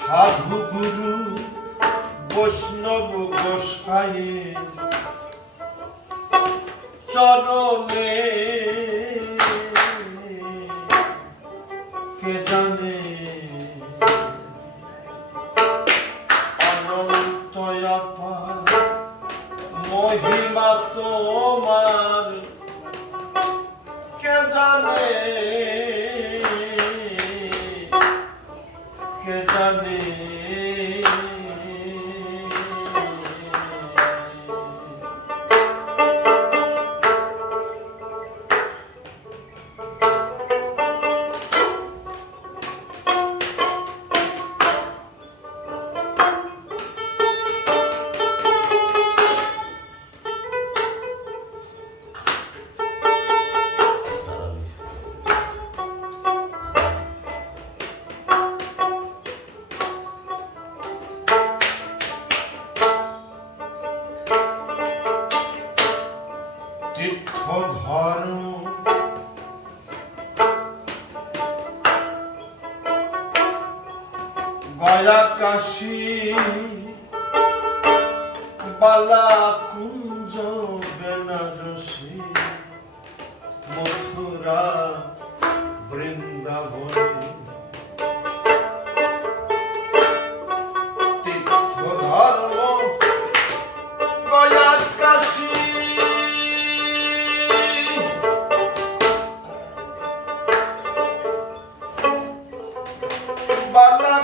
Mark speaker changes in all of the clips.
Speaker 1: সাধু গুরু বৈষ্ণব গোসাই চরণে। কে জানে? অনন্ত মহিমা তোমার। কে জানে? তীর্থ ধর্ম গয়া কাশী বালা কুঞ্জ বেনারসী মথুরা বাংলা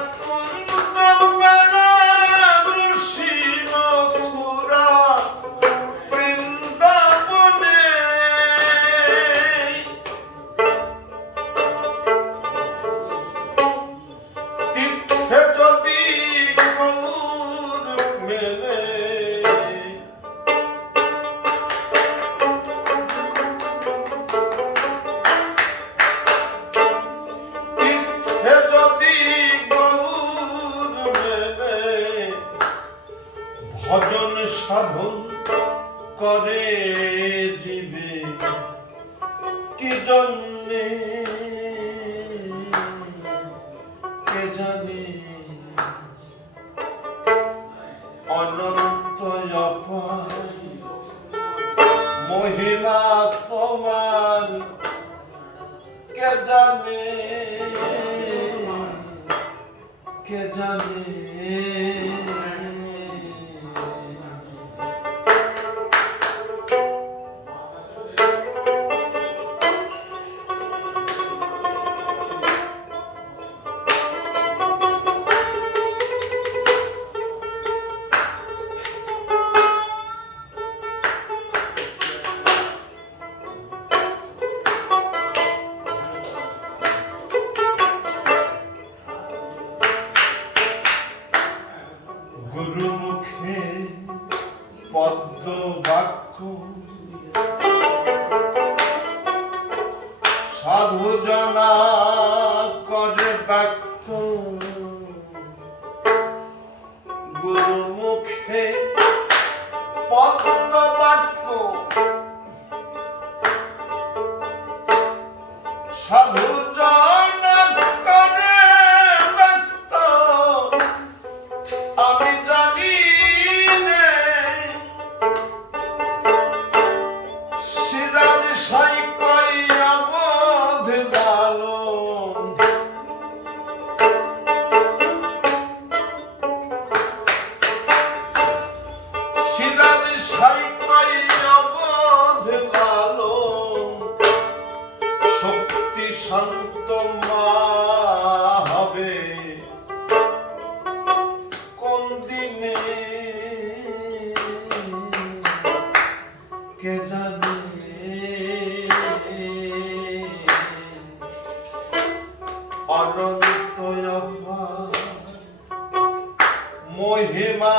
Speaker 1: সাধন করে জীবে। কি জন্যে কে জানে? অনন্ত মহিমা তোমার কে জানে? কে জানে? সাধু জনা করে বাক্য গুরুমুখে পদ্ম বাক্য সাধু জনা শান্ত মা হবে। কোন দিনে কে জানে? অনন্ত মহিমা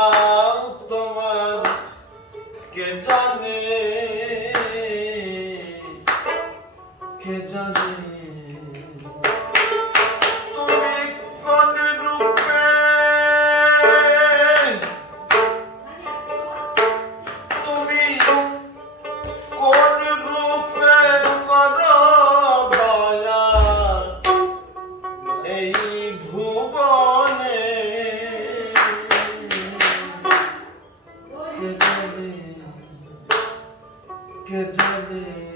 Speaker 1: 좋겠잖니?